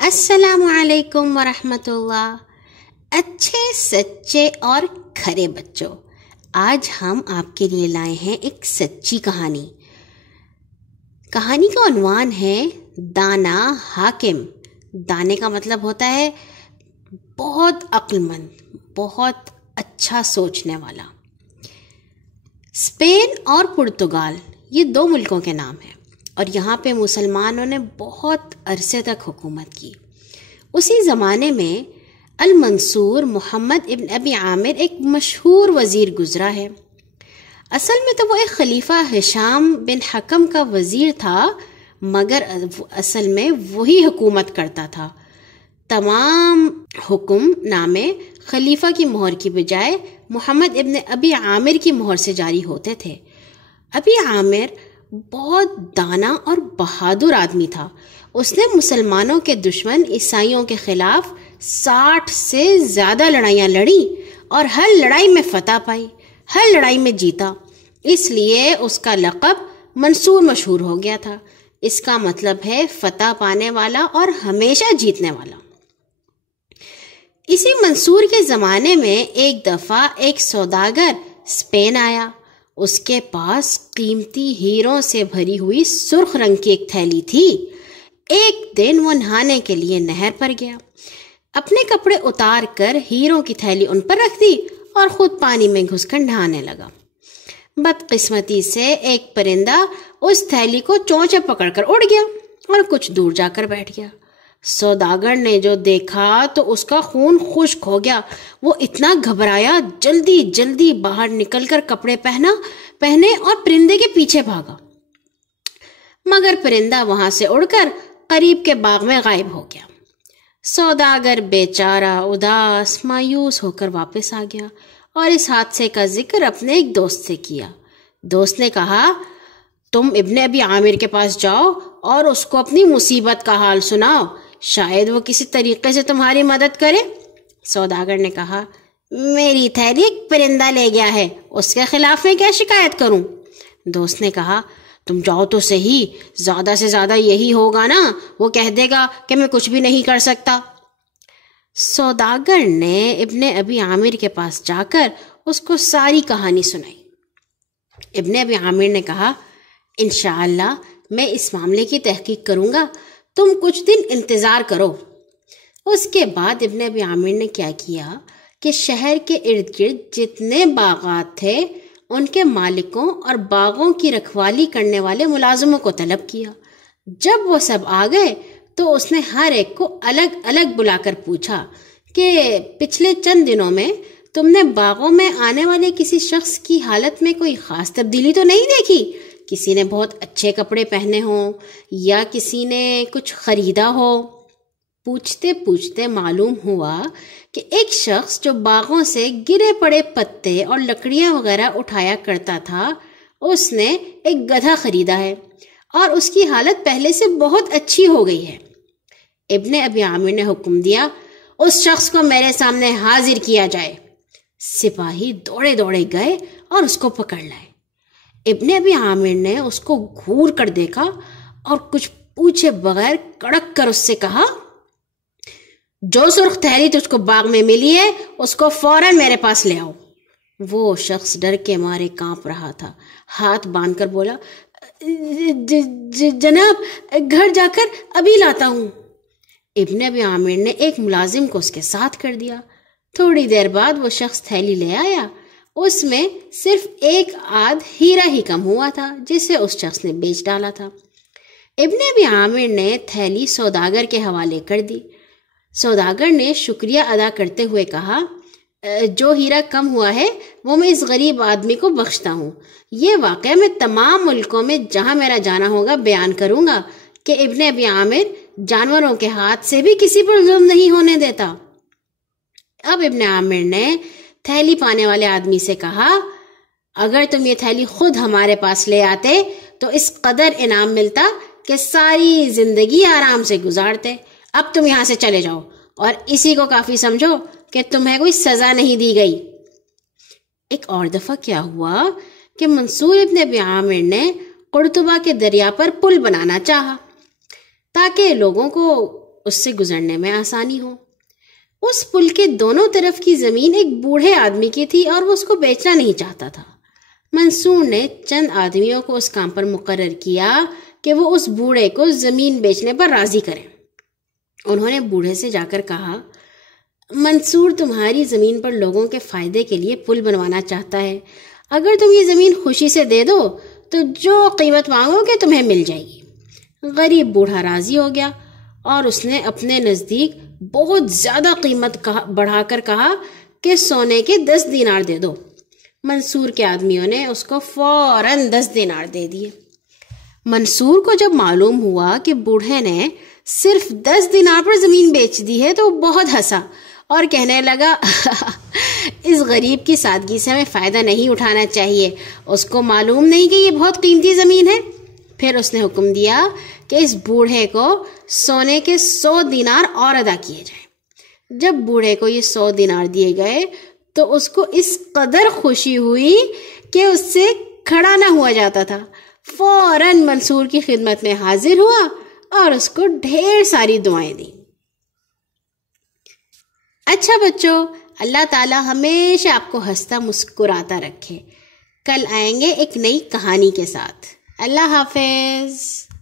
السلام علیکم ورحمۃ اللہ۔ اچھے سچے اور کھرے بچوں، آج ہم آپ کے لیے لائے ہیں ایک سچی کہانی۔ کہانی کا عنوان ہے دانا حاکم۔ دانے کا مطلب ہوتا ہے بہت عقل مند، بہت اچھا سوچنے والا۔ اسپین اور پرتگال یہ دو ملکوں کے نام ہیں، اور یہاں پہ مسلمانوں نے بہت عرصے تک حکومت کی۔ اسی زمانے میں المنصور محمد ابن ابی عامر ایک مشہور وزیر گزرا ہے۔ اصل میں تو وہ ایک خلیفہ ہشام بن حکم کا وزیر تھا، مگر اصل میں وہی حکومت کرتا تھا۔ تمام حکم نامے خلیفہ کی مہر کی بجائے محمد ابن ابی عامر کی مہر سے جاری ہوتے تھے۔ ابی عامر بہت دانا اور بہادر آدمی تھا۔ اس نے مسلمانوں کے دشمن عیسائیوں کے خلاف 60 سے زیادہ لڑائیاں لڑی اور ہر لڑائی میں فتح پائی، ہر لڑائی میں جیتا۔ اس لیے اس کا لقب منصور مشہور ہو گیا تھا۔ اس کا مطلب ہے فتح پانے والا اور ہمیشہ جیتنے والا۔ اسی منصور کے زمانے میں ایک دفعہ ایک سوداگر اسپین آیا۔ اس کے پاس قیمتی ہیروں سے بھری ہوئی سرخ رنگ کی ایک تھیلی تھی۔ ایک دن وہ نہانے کے لیے نہر پر گیا، اپنے کپڑے اتار کر ہیروں کی تھیلی ان پر رکھ دی اور خود پانی میں گھس کر نہانے لگا۔ بدقسمتی سے ایک پرندہ اس تھیلی کو چونچے پکڑ کر اڑ گیا اور کچھ دور جا کر بیٹھ گیا۔ سوداگر نے جو دیکھا تو اس کا خون خشک ہو گیا۔ وہ اتنا گھبرایا، جلدی جلدی باہر نکل کر کپڑے پہنے اور پرندے کے پیچھے بھاگا، مگر پرندہ وہاں سے اڑ کر قریب کے باغ میں غائب ہو گیا۔ سوداگر بیچارہ اداس مایوس ہو کر واپس آ گیا اور اس حادثے کا ذکر اپنے ایک دوست سے کیا۔ دوست نے کہا، تم ابن ابی عامر کے پاس جاؤ اور اس کو اپنی مصیبت کا حال سناؤ، شاید وہ کسی طریقے سے تمہاری مدد کرے۔ سوداگر نے کہا، میری تھیلی ایک پرندہ لے گیا ہے، اس کے خلاف میں کیا شکایت کروں؟ دوست نے کہا، تم جاؤ تو صحیح، زیادہ سے زیادہ یہی ہوگا نا، وہ کہہ دے گا کہ میں کچھ بھی نہیں کر سکتا۔ سوداگر نے ابن ابی عامر کے پاس جا کر اس کو ساری کہانی سنائی۔ ابن ابی عامر نے کہا، انشاءاللہ میں اس معاملے کی تحقیق کروں گا، تم کچھ دن انتظار کرو۔ اس کے بعد ابن ابی عامر نے کیا کیا کہ شہر کے ارد گرد جتنے باغات تھے ان کے مالکوں اور باغوں کی رکھوالی کرنے والے ملازموں کو طلب کیا۔ جب وہ سب آ گئے تو اس نے ہر ایک کو الگ الگ بلا کر پوچھا کہ پچھلے چند دنوں میں تم نے باغوں میں آنے والے کسی شخص کی حالت میں کوئی خاص تبدیلی تو نہیں دیکھی؟ کسی نے بہت اچھے کپڑے پہنے ہوں یا کسی نے کچھ خریدا ہو؟ پوچھتے پوچھتے معلوم ہوا کہ ایک شخص جو باغوں سے گرے پڑے پتے اور لکڑیاں وغیرہ اٹھایا کرتا تھا، اس نے ایک گدھا خریدا ہے اور اس کی حالت پہلے سے بہت اچھی ہو گئی ہے۔ ابن ابی عامر نے حکم دیا، اس شخص کو میرے سامنے حاضر کیا جائے۔ سپاہی دوڑے دوڑے گئے اور اس کو پکڑ لائے۔ ابن ابی عامر نے اس کو گھور کر دیکھا اور کچھ پوچھے بغیر کڑک کر اس سے کہا، جو سرخ تھیلی تجھ کو باغ میں ملی ہے اس کو فوراً میرے پاس لے آؤ۔ وہ شخص ڈر کے مارے کانپ رہا تھا، ہاتھ باندھ کر بولا، جناب گھر جا کر ابھی لاتا ہوں۔ ابن ابی عامر نے ایک ملازم کو اس کے ساتھ کر دیا۔ تھوڑی دیر بعد وہ شخص تھیلی لے آیا۔ اس میں صرف ایک آدھ ہیرا ہی کم ہوا تھا جسے اس شخص نے بیچ ڈالا تھا۔ ابن ابی عامر نے تھیلی سوداگر کے حوالے کر دی۔ سوداگر نے شکریہ ادا کرتے ہوئے کہا، جو ہیرا کم ہوا ہے وہ میں اس غریب آدمی کو بخشتا ہوں۔ یہ واقعہ میں تمام ملکوں میں جہاں میرا جانا ہوگا بیان کروں گا کہ ابن ابی عامر جانوروں کے ہاتھ سے بھی کسی پر ظلم نہیں ہونے دیتا۔ اب ابن عامر نے تھیلی پانے والے آدمی سے کہا، اگر تم یہ تھیلی خود ہمارے پاس لے آتے تو اس قدر انعام ملتا کہ ساری زندگی آرام سے گزارتے۔ اب تم یہاں سے چلے جاؤ اور اسی کو کافی سمجھو کہ تمہیں کوئی سزا نہیں دی گئی۔ ایک اور دفعہ کیا ہوا کہ منصور ابن ابی عامر نے قرطبہ کے دریا پر پل بنانا چاہا تاکہ لوگوں کو اس سے گزرنے میں آسانی ہو۔ اس پل کے دونوں طرف کی زمین ایک بوڑھے آدمی کی تھی اور وہ اس کو بیچنا نہیں چاہتا تھا۔ منصور نے چند آدمیوں کو اس کام پر مقرر کیا کہ وہ اس بوڑھے کو زمین بیچنے پر راضی کریں۔ انہوں نے بوڑھے سے جا کر کہا، منصور تمہاری زمین پر لوگوں کے فائدے کے لیے پل بنوانا چاہتا ہے۔ اگر تم یہ زمین خوشی سے دے دو تو جو قیمت مانگو گے تمہیں مل جائے گی۔ غریب بوڑھا راضی ہو گیا اور اس نے اپنے نزدیک بہت زیادہ قیمت بڑھا کر کہا کہ سونے کے 10 دینار دے دو۔ منصور کے آدمیوں نے اس کو فوراً 10 دینار دے دیے۔ منصور کو جب معلوم ہوا کہ بوڑھے نے صرف 10 دینار پر زمین بیچ دی ہے تو وہ بہت ہنسا اور کہنے لگا، اس غریب کی سادگی سے ہمیں فائدہ نہیں اٹھانا چاہیے، اس کو معلوم نہیں کہ یہ بہت قیمتی زمین ہے۔ پھر اس نے حکم دیا کہ اس بوڑھے کو سونے کے 100 دینار اور ادا کیے جائیں۔ جب بوڑھے کو یہ 100 دینار دیے گئے تو اس کو اس قدر خوشی ہوئی کہ اس سے کھڑا نہ ہوا جاتا تھا۔ فوراً منصور کی خدمت میں حاضر ہوا اور اس کو ڈھیر ساری دعائیں دیں۔ اچھا بچوں، اللہ تعالیٰ ہمیشہ آپ کو ہنستا مسکراتا رکھے۔ کل آئیں گے ایک نئی کہانی کے ساتھ۔ اللہ حافظ۔